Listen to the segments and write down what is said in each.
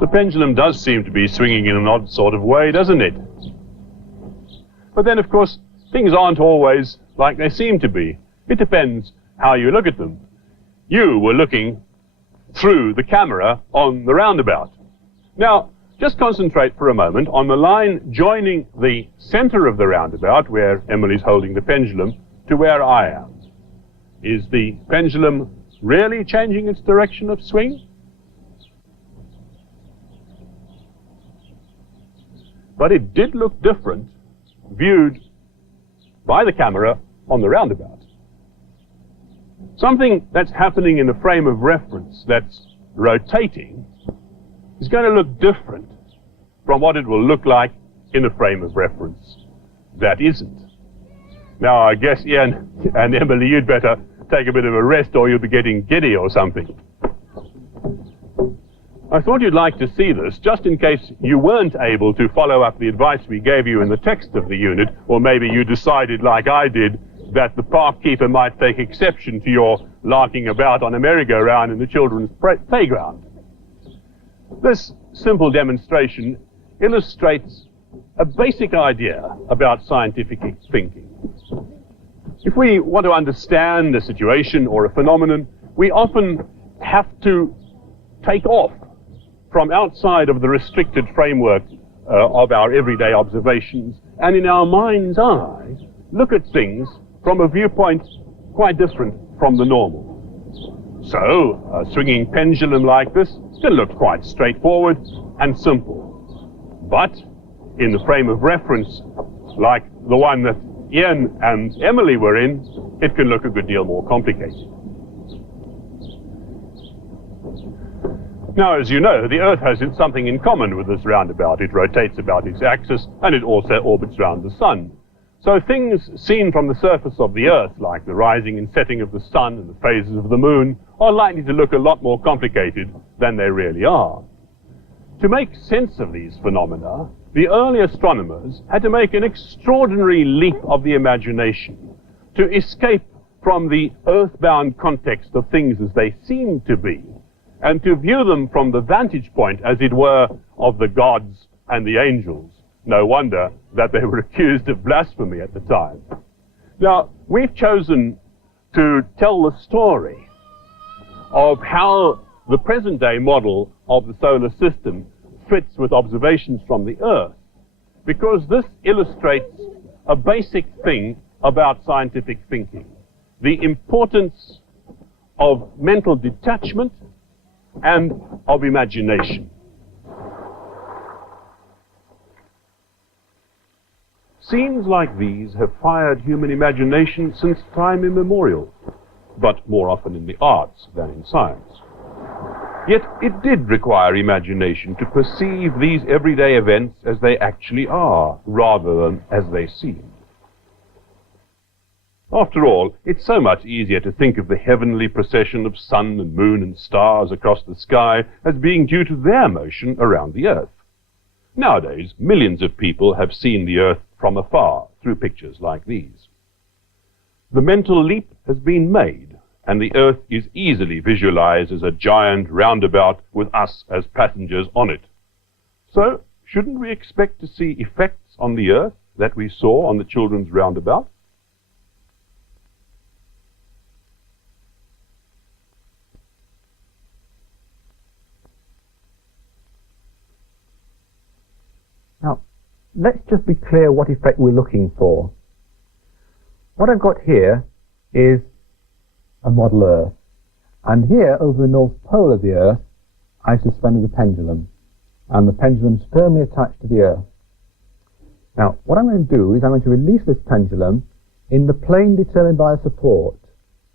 The pendulum does seem to be swinging in an odd sort of way, doesn't it? But then, of course, things aren't always like they seem to be. It depends how you look at them. You were looking through the camera on the roundabout. Now, just concentrate for a moment on the line joining the center of the roundabout, where Emily's holding the pendulum, to where I am. Is the pendulum really changing its direction of swing? But it did look different viewed by the camera on the roundabout. Something that's happening in a frame of reference that's rotating is going to look different from what it will look like in a frame of reference that isn't. Now, I guess Ian and Emily, you'd better take a bit of a rest or you'll be getting giddy or something. I thought you'd like to see this, just in case you weren't able to follow up the advice we gave you in the text of the unit, or maybe you decided, like I did, that the park keeper might take exception to your larking about on a merry-go-round in the children's playground. This simple demonstration illustrates a basic idea about scientific thinking. If we want to understand a situation or a phenomenon, we often have to take off from outside of the restricted framework of our everyday observations, and in our mind's eye, look at things from a viewpoint quite different from the normal. So, a swinging pendulum like this can look quite straightforward and simple. But, in the frame of reference, like the one that Ian and Emily were in, it can look a good deal more complicated. Now, as you know, the Earth has something in common with this roundabout. It rotates about its axis, and it also orbits around the Sun. So things seen from the surface of the Earth, like the rising and setting of the Sun and the phases of the Moon, are likely to look a lot more complicated than they really are. To make sense of these phenomena, the early astronomers had to make an extraordinary leap of the imagination to escape from the earthbound context of things as they seem to be, and to view them from the vantage point, as it were, of the gods and the angels. No wonder that they were accused of blasphemy at the time. Now, we've chosen to tell the story of how the present-day model of the solar system fits with observations from the Earth, because this illustrates a basic thing about scientific thinking: the importance of mental detachment and of imagination. Scenes like these have fired human imagination since time immemorial, but more often in the arts than in science. Yet it did require imagination to perceive these everyday events as they actually are, rather than as they seem. After all, it's so much easier to think of the heavenly procession of sun and moon and stars across the sky as being due to their motion around the Earth. Nowadays, millions of people have seen the Earth from afar through pictures like these. The mental leap has been made, and the Earth is easily visualized as a giant roundabout with us as passengers on it. So, shouldn't we expect to see effects on the Earth that we saw on the children's roundabout? Now, let's just be clear what effect we're looking for. What I've got here is a model Earth, and here over the North Pole of the Earth I've suspended a pendulum, and the pendulum's firmly attached to the Earth. Now, what I'm going to do is I'm going to release this pendulum in the plane determined by the support.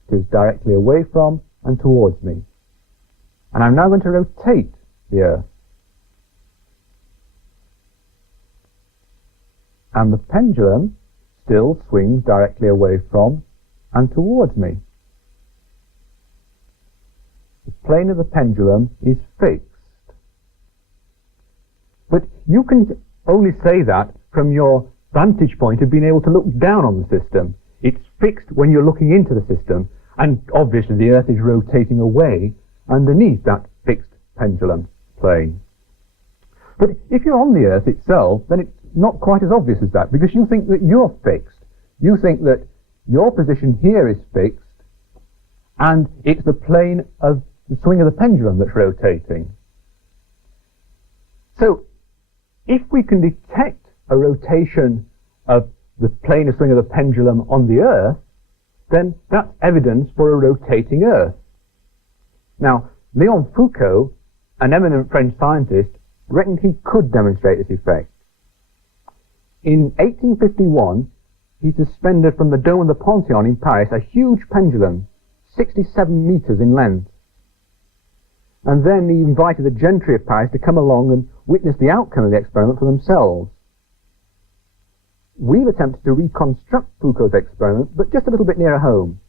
It is directly away from and towards me. And I'm now going to rotate the Earth. And the pendulum still swings directly away from and towards me. The plane of the pendulum is fixed. But you can only say that from your vantage point of being able to look down on the system. It's fixed when you're looking into the system, and obviously the Earth is rotating away underneath that fixed pendulum plane. But if you're on the Earth itself, then it's not quite as obvious as that, because you think that you're fixed. You think that your position here is fixed, and it's the plane of the swing of the pendulum that's rotating. So, if we can detect a rotation of the plane of swing of the pendulum on the Earth, then that's evidence for a rotating Earth. Now, Léon Foucault, an eminent French scientist, reckoned he could demonstrate this effect. In 1851, he suspended from the dome of the Pantheon in Paris a huge pendulum, 67 meters in length. And then he invited the gentry of Paris to come along and witness the outcome of the experiment for themselves. We've attempted to reconstruct Foucault's experiment, but just a little bit nearer home.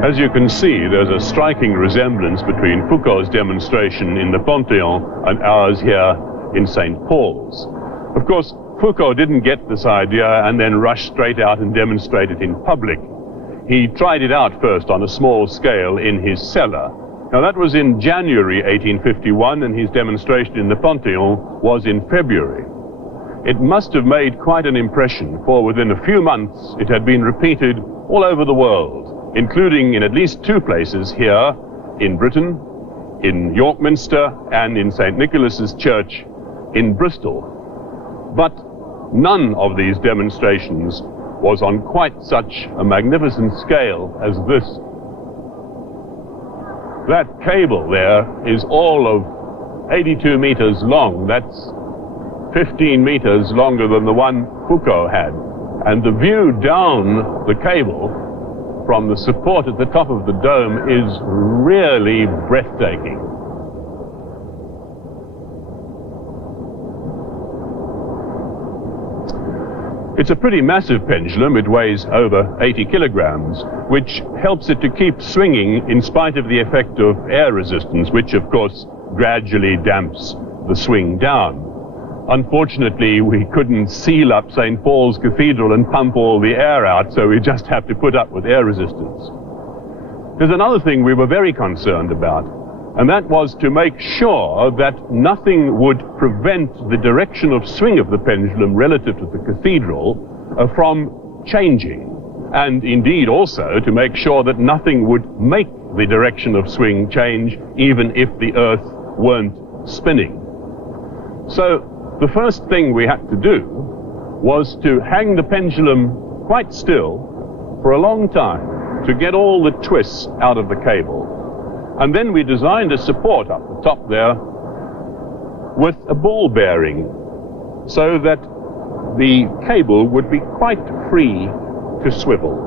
As you can see, there's a striking resemblance between Foucault's demonstration in the Panthéon and ours here in St. Paul's. Of course, Foucault didn't get this idea and then rush straight out and demonstrate it in public. He tried it out first on a small scale in his cellar. Now that was in January 1851, and his demonstration in the Panthéon was in February. It must have made quite an impression, for within a few months it had been repeated all over the world, including in at least two places here in Britain, in York Minster and in St. Nicholas's Church in Bristol. But none of these demonstrations was on quite such a magnificent scale as this. That cable there is all of 82 meters long. That's 15 meters longer than the one Foucault had. And the view down the cable from the support at the top of the dome is really breathtaking. It's a pretty massive pendulum. It weighs over 80 kilograms, which helps it to keep swinging in spite of the effect of air resistance, which of course gradually damps the swing down. Unfortunately, we couldn't seal up St. Paul's Cathedral and pump all the air out, so we just have to put up with air resistance. There's another thing we were very concerned about, and that was to make sure that nothing would prevent the direction of swing of the pendulum relative to the cathedral from changing, and indeed also to make sure that nothing would make the direction of swing change even if the Earth weren't spinning. So the first thing we had to do was to hang the pendulum quite still for a long time to get all the twists out of the cable. And then we designed a support up the top there with a ball bearing so that the cable would be quite free to swivel.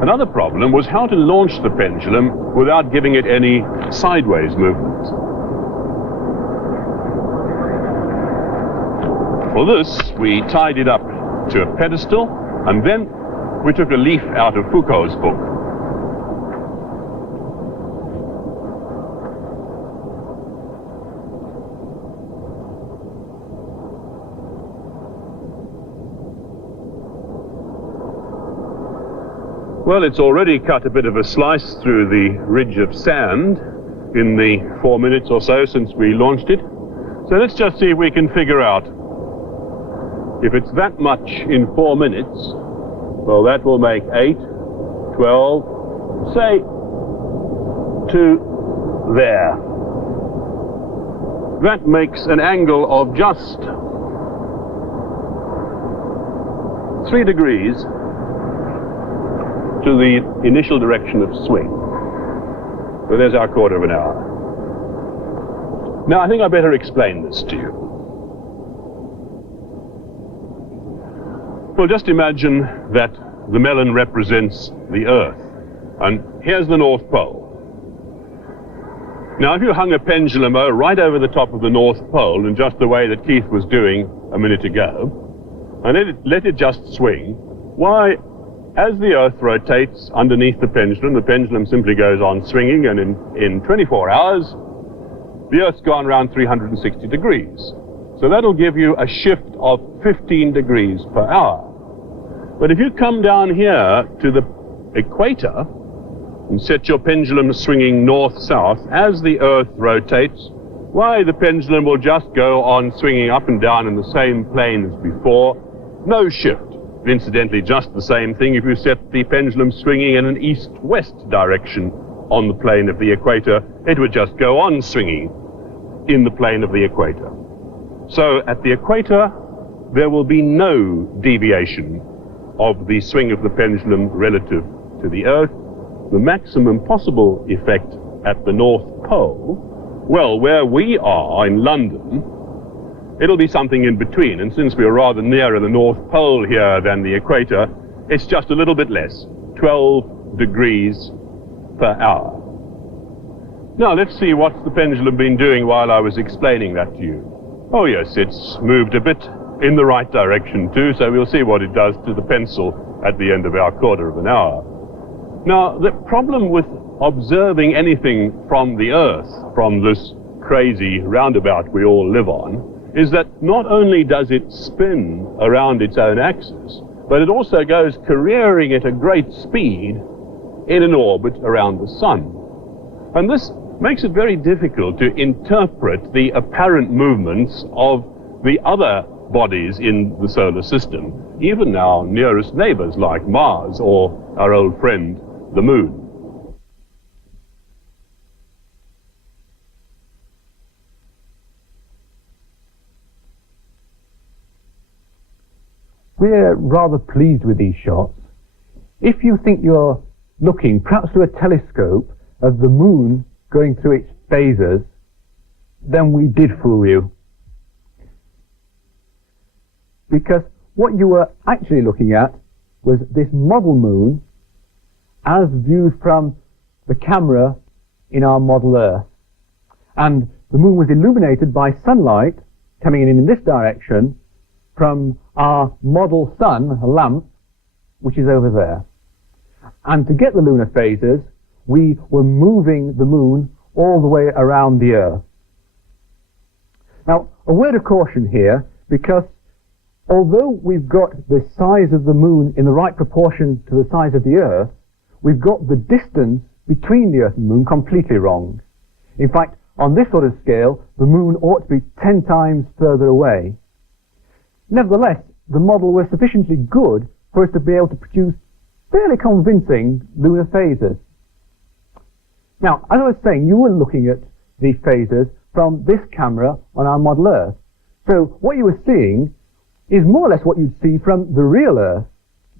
Another problem was how to launch the pendulum without giving it any sideways movement. For this, we tied it up to a pedestal, and then we took a leaf out of Foucault's book. Well, it's already cut a bit of a slice through the ridge of sand in the 4 minutes or so since we launched it. So let's just see if we can figure out if it's that much in 4 minutes. Well, that will make 8, 12, say, to there. That makes an angle of just 3 degrees to the initial direction of swing. So there's our quarter of an hour. Now, I think I better explain this to you. Well, just imagine that the melon represents the Earth, and here's the North Pole. Now, if you hung a pendulum right over the top of the North Pole, in just the way that Keith was doing a minute ago, and let it just swing, why, as the Earth rotates underneath the pendulum simply goes on swinging, and in 24 hours, the Earth's gone around 360 degrees. So that'll give you a shift of 15 degrees per hour. But if you come down here to the equator and set your pendulum swinging north-south, as the Earth rotates, why, the pendulum will just go on swinging up and down in the same plane as before. No shift. Incidentally, just the same thing if you set the pendulum swinging in an east-west direction on the plane of the equator. It would just go on swinging in the plane of the equator. So at the equator, there will be no deviation of the swing of the pendulum relative to the Earth. The maximum possible effect at the North Pole, well, where we are in London, it'll be something in between, and since we're rather nearer the North Pole here than the equator, it's just a little bit less, 12 degrees per hour. Now, let's see what's the pendulum been doing while I was explaining that to you. Oh yes, it's moved a bit in the right direction too, so we'll see what it does to the pencil at the end of our quarter of an hour. Now, the problem with observing anything from the Earth, from this crazy roundabout we all live on, is that not only does it spin around its own axis, but it also goes careering at a great speed in an orbit around the Sun. And this makes it very difficult to interpret the apparent movements of the other bodies in the solar system, even our nearest neighbors like Mars or our old friend, the Moon. We're rather pleased with these shots. If you think you're looking, perhaps through a telescope, at the Moon going through its phases, then we did fool you. Because what you were actually looking at was this model Moon as viewed from the camera in our model Earth. And the Moon was illuminated by sunlight coming in this direction from our model Sun, a lamp, which is over there. And to get the lunar phases, we were moving the Moon all the way around the Earth. Now, a word of caution here, because although we've got the size of the Moon in the right proportion to the size of the Earth, we've got the distance between the Earth and Moon completely wrong. In fact, on this sort of scale, the Moon ought to be 10 times further away. Nevertheless, the model was sufficiently good for us to be able to produce fairly convincing lunar phases. Now, as I was saying, you were looking at the phases from this camera on our model Earth. So what you were seeing is more or less what you'd see from the real Earth,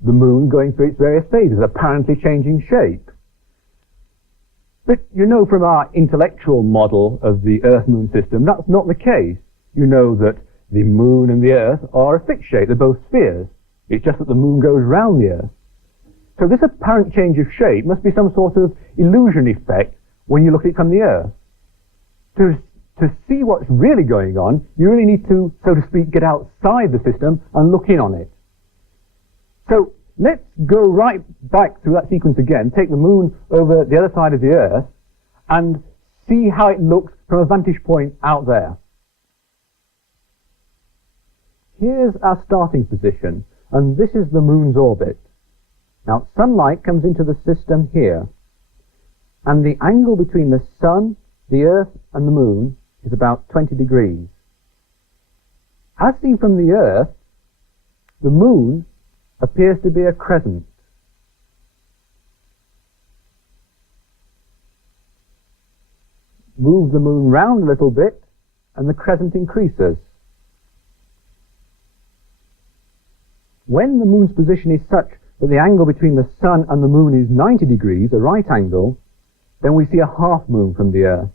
the Moon going through its various phases, apparently changing shape. But you know from our intellectual model of the Earth-Moon system, that's not the case. You know that the Moon and the Earth are a fixed shape. They're both spheres. It's just that the Moon goes round the Earth. So this apparent change of shape must be some sort of illusion effect when you look at it from the Earth. To see what's really going on, you really need to, so to speak, get outside the system and look in on it. So let's go right back through that sequence again, take the Moon over the other side of the Earth, and see how it looks from a vantage point out there. Here's our starting position, and this is the Moon's orbit. Now, sunlight comes into the system here, and the angle between the Sun, the Earth, and the Moon is about 20 degrees. As seen from the Earth, the Moon appears to be a crescent. Move the Moon round a little bit, and the crescent increases. When the Moon's position is such that the angle between the Sun and the Moon is 90 degrees, a right angle, then we see a half moon from the Earth.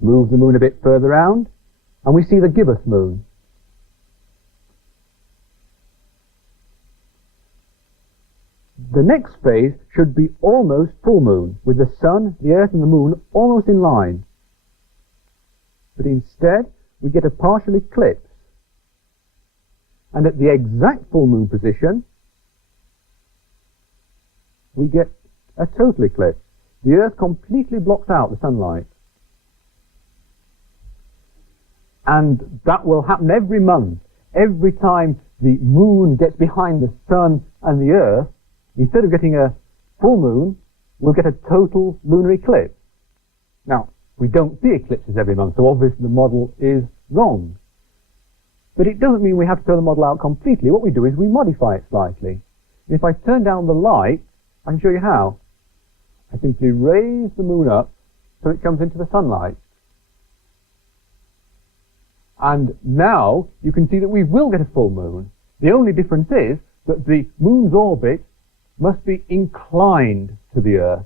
Move the Moon a bit further round, and we see the gibbous moon. the next phase should be almost full moon, with the sun, the earth and the moon almost in line. But instead, we get a partial eclipse. And at the exact full moon position, we get a total eclipse. The earth completely blocks out the sunlight. And that will happen every month. Every time the moon gets behind the sun and the earth, instead of getting a full moon, we'll get a total lunar eclipse. Now, we don't see eclipses every month, so obviously the model is wrong. But it doesn't mean we have to throw the model out completely. What we do is we modify it slightly. And if I turn down the light, I can show you how. I simply raise the moon up so it comes into the sunlight. And now you can see that we will get a full moon. The only difference is that the moon's orbit must be inclined to the Earth.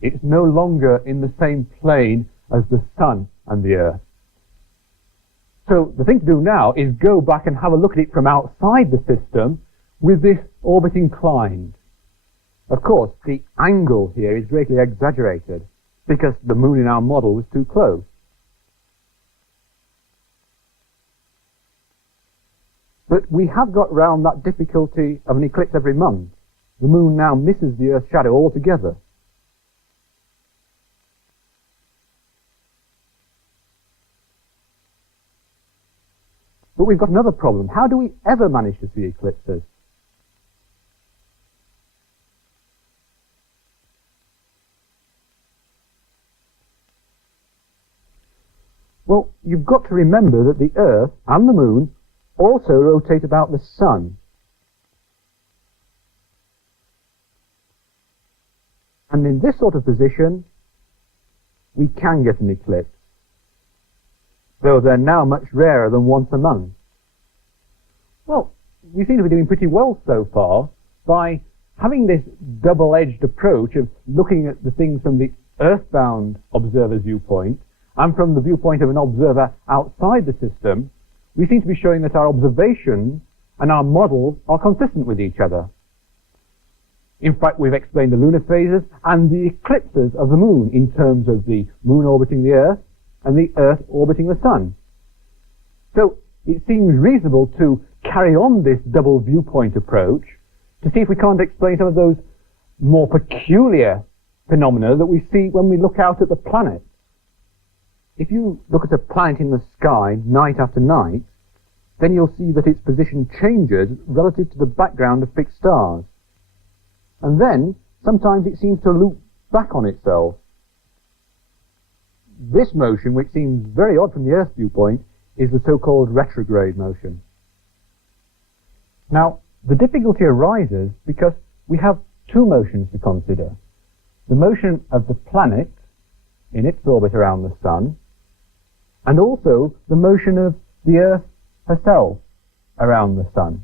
It's no longer in the same plane as the sun and the Earth. So the thing to do now is go back and have a look at it from outside the system with this orbit inclined. Of course, the angle here is greatly exaggerated because the moon in our model was too close. But we have got round that difficulty of an eclipse every month. The moon now misses the Earth's shadow altogether. But we've got another problem. How do we ever manage to see eclipses? Well, you've got to remember that the Earth and the moon also rotate about the sun. And in this sort of position, we can get an eclipse, though they're now much rarer than once a month. Well, we seem to be doing pretty well so far by having this double-edged approach of looking at the things from the earthbound observer's viewpoint and from the viewpoint of an observer outside the system. We seem to be showing that our observations and our model are consistent with each other. In fact, we've explained the lunar phases and the eclipses of the moon in terms of the moon orbiting the Earth and the Earth orbiting the sun. So it seems reasonable to carry on this double viewpoint approach to see if we can't explain some of those more peculiar phenomena that we see when we look out at the planets. If you look at a planet in the sky night after night, then you'll see that its position changes relative to the background of fixed stars. And then, sometimes it seems to loop back on itself. This motion, which seems very odd from the Earth's viewpoint, is the so-called retrograde motion. Now, the difficulty arises because we have two motions to consider. The motion of the planet in its orbit around the sun, and also the motion of the Earth herself around the sun.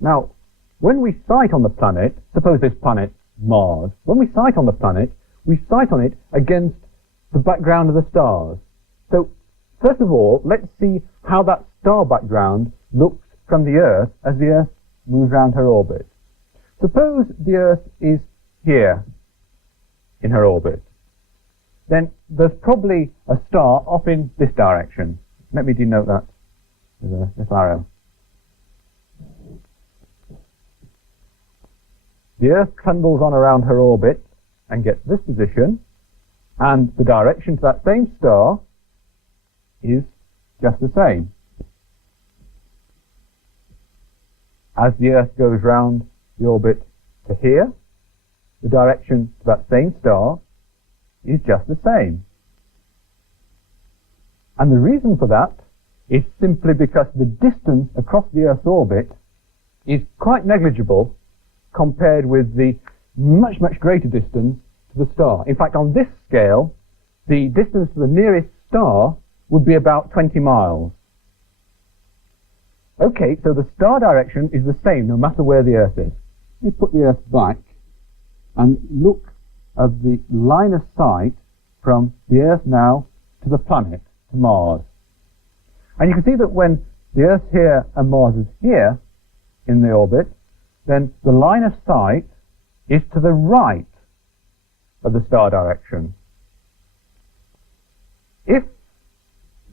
Now, when we sight on the planet, suppose this planet Mars, when we sight on the planet, we sight on it against the background of the stars. So, first of all, let's see how that star background looks from the Earth as the Earth moves around her orbit. Suppose the Earth is here in her orbit. Then there's probably a star off in this direction. Let me denote that with a little arrow. The Earth trundles on around her orbit and gets this position, and the direction to that same star is just the same. As the Earth goes round the orbit to here, the direction to that same star is just the same. And the reason for that is simply because the distance across the Earth's orbit is quite negligible compared with the much, much greater distance to the star. In fact, on this scale, the distance to the nearest star would be about 20 miles. Okay, so the star direction is the same no matter where the Earth is. Let me put the Earth back and look at the line of sight from the Earth now to the planet, to Mars. And you can see that when the Earth's here and Mars is here in the orbit, then the line of sight is to the right of the star direction. If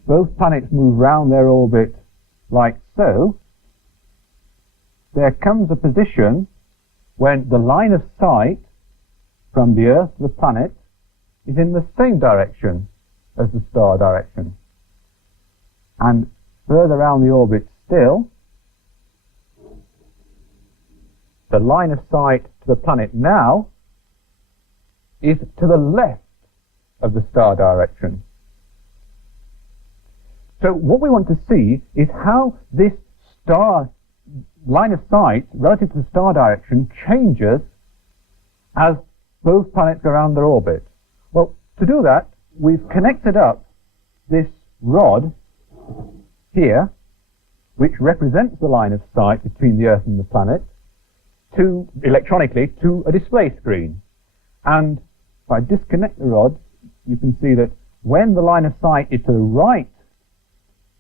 both planets move round their orbit like so, there comes a position when the line of sight from the Earth to the planet is in the same direction as the star direction. And further around the orbit still, the line of sight to the planet now is to the left of the star direction. So what we want to see is how this star line of sight relative to the star direction changes as both planets go around their orbit. Well, to do that, we've connected up this rod here, which represents the line of sight between the Earth and the planet, electronically to a display screen. And if I disconnect the rod, you can see that when the line of sight is to the right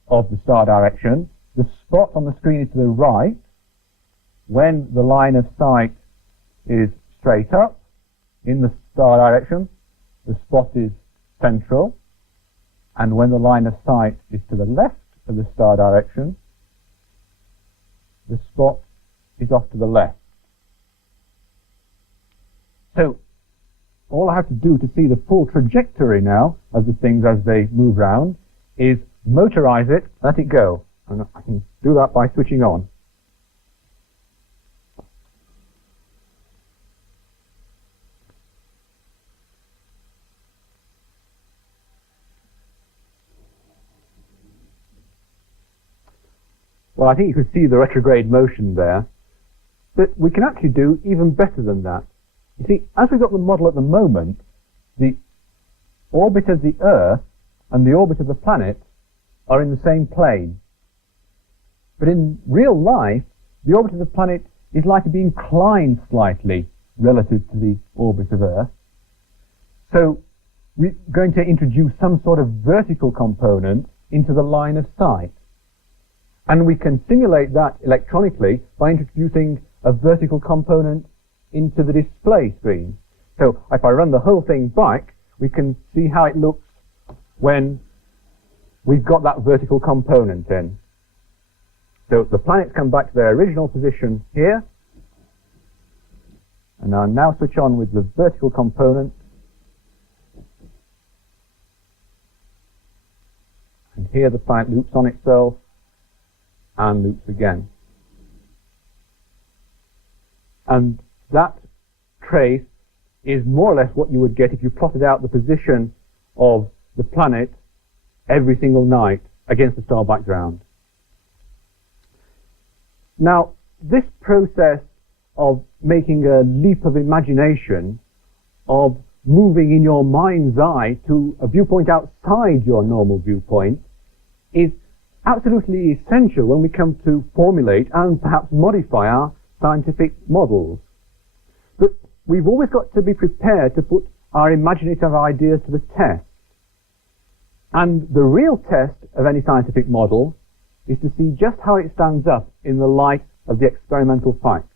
of the star direction, the spot on the screen is to the right. When the line of sight is straight up in the star direction, the spot is central. And when the line of sight is to the left of the star direction, the spot is off to the left. So all I have to do to see the full trajectory now of the things as they move round is motorize it, let it go. And I can do that by switching on. Well, I think you could see the retrograde motion there, but we can actually do even better than that. You see, as we've got the model at the moment, the orbit of the Earth and the orbit of the planet are in the same plane. But in real life, the orbit of the planet is likely to be inclined slightly relative to the orbit of Earth. So we're going to introduce some sort of vertical component into the line of sight. And we can simulate that electronically by introducing a vertical component into the display screen. So if I run the whole thing back, we can see how it looks when we've got that vertical component in. So the planets come back to their original position here. And I'll now switch on with the vertical component. And here the planet loops on itself and loops again. And that trace is more or less what you would get if you plotted out the position of the planet every single night against the star background. Now, this process of making a leap of imagination, of moving in your mind's eye to a viewpoint outside your normal viewpoint, is absolutely essential when we come to formulate and perhaps modify our scientific models. But we've always got to be prepared to put our imaginative ideas to the test. And the real test of any scientific model is to see just how it stands up in the light of the experimental facts.